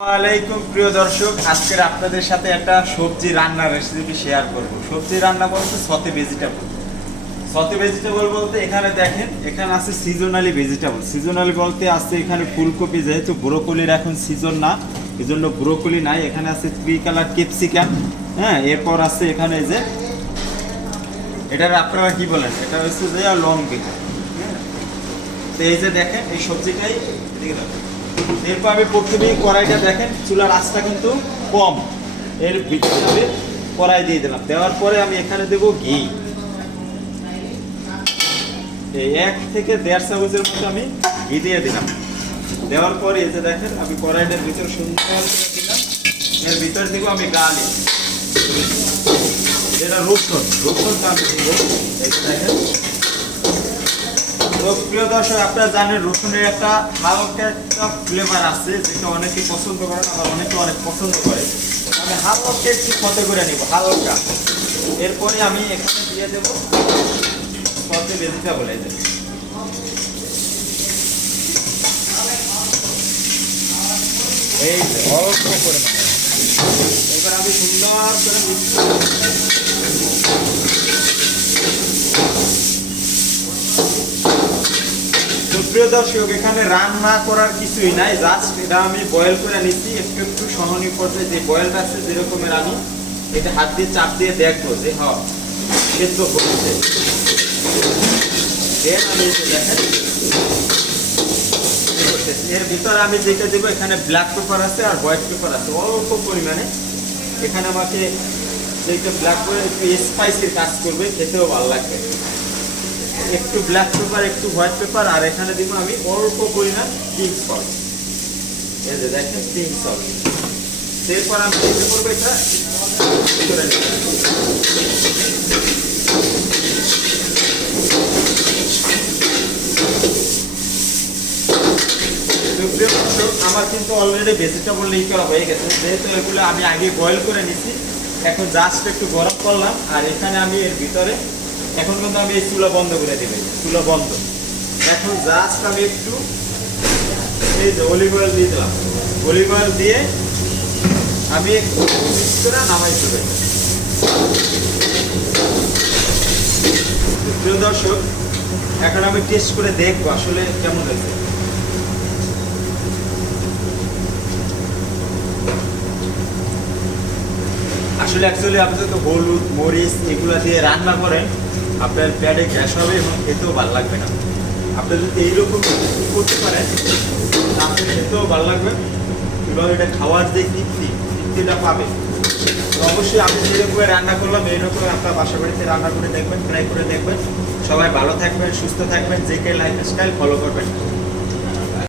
আসসালামাইকুম প্রিয় দর্শক, আজকের আপনাদের সাথে একটা সবজি রান্নার রেসিপি শেয়ার করব। সবজি রান্না বলতে সতে ভেজিটেবল। সতে ভেজিটেবল বলতে এখানে দেখেন, এখানে আছে সিজনালি ভেজিটেবল। সিজনালি বলতে আছে এখানে ফুলকপি, যেহেতু ব্রোকলির এখন সিজন না, এই জন্য ব্রোকলি নাই। এখানে আছে 3 কালার ক্যাপসিকাম, হ্যাঁ। এরপর আছে এখানে যে এটার আপনারা কি বলেন, এটা হচ্ছে যে লং বিট। তো এই যে দেখেন এই সবজিটাই। এরপর আমি প্রথমেই কড়াইটা দেখেন, চুলার আঁচটা কিন্তু কম, এর ভিতরে আমি কড়াই দিয়ে দিলাম। দেওয়ার পরে আমি এখানে দেব ঘি, এই 1 থেকে 1.5 চামচের মতো আমি ঘি দিয়ে দিলাম। দেওয়ার পরে এই যে দেখেন আমি কড়াইটার ভিতরে সুন্দর করে দিলাম। এর ভিতরে দেবো আমি গার্লিক, যেটা রসুনটা আমি দেবো। এই যে দেখেন, তো প্রিয় দর্শক, আপনারা জানেন রসুনের একটা হালকা একটা ফ্লেভার আছে, যেটা অনেকে পছন্দ করে, আবার অনেকে অনেক পছন্দ করে। আমি হালকা একটু ক্ষতে করে নিব, হালকা। এরপরে আমি এখানে দিয়ে দেবো সতে ভেজিটেবল। এই যে অল্প করে এবার আমি সুন্দর করে মিক্স তো প্রিয় দর্শক, এখানে রান্না করার কিছুই নাই, জাস্ট এটা আমি বয়েল করে নিচ্ছি। একটু একটু সহনীয় পর্যায়ে যে বয়েলটা আছে, যেরকমের আমি এটা হাত দিয়ে চাপ দিয়ে দেখবো যে হ্যাঁ সেদ্ধ হচ্ছে। দেন আমি দেখেন এর ভিতরে আমি যেটা দেবো, এখানে ব্ল্যাক পেপার আছে আর হোয়াইট পেপার আছে অল্প পরিমাণে। এখানে আমাকে যেটা ব্ল্যাক পেপার একটু স্পাইসির কাজ করবে, খেতেও ভালো লাগবে। একটু ব্ল্যাক পেপার, একটু হোয়াইট পেপার, আর এখানে দিব আমি অল্প পরিমাণ পিঙ্ক সল্ট। এই যে দেখেন পিঙ্ক সল্ট। এরপর আমি চেষ্টা করবো এটা করে আমার কিন্তু অলরেডি ভেজিটেবল লিক করা হয়ে গেছে, যেহেতু এগুলো আমি আগে বয়েল করে নিচ্ছি। এখন জাস্ট একটু গরম করলাম, আর এখানে আমি এর ভিতরে এখন কিন্তু আমি এই চুলা বন্ধ করে দিই, চুলা বন্ধ। এখন জাস্ট আমি একটু এই যে অলিভ অয়েল দিয়ে দিলাম। অলিভ অয়েল দিয়ে আমি একটু মিক্স করে নামাই দেবো। প্রিয় দর্শক, এখন আমি টেস্ট করে দেখবো আসলে কেমন হয়েছে। আসলে অ্যাকচুয়ালি আপনি তো হলুদ মরিচ এগুলো দিয়ে রান্না করেন, আপনার পেটে গ্যাস হবে এবং খেতেও ভালো লাগবে না। আপনি যদি এইরকম করতে পারেন, আপনার খেতেও ভালো লাগবে এবং এটা খাওয়ার যে তৃপ্তিটা পাবে। তো অবশ্যই আমি যেরকম রান্না করলাম এইরকম আপনার বাসা বাড়িতে রান্না করে দেখবেন, ট্রাই করে দেখবেন। সবাই ভালো থাকবেন, সুস্থ থাকবেন, যে কে লাইফস্টাইল ফলো করবেন।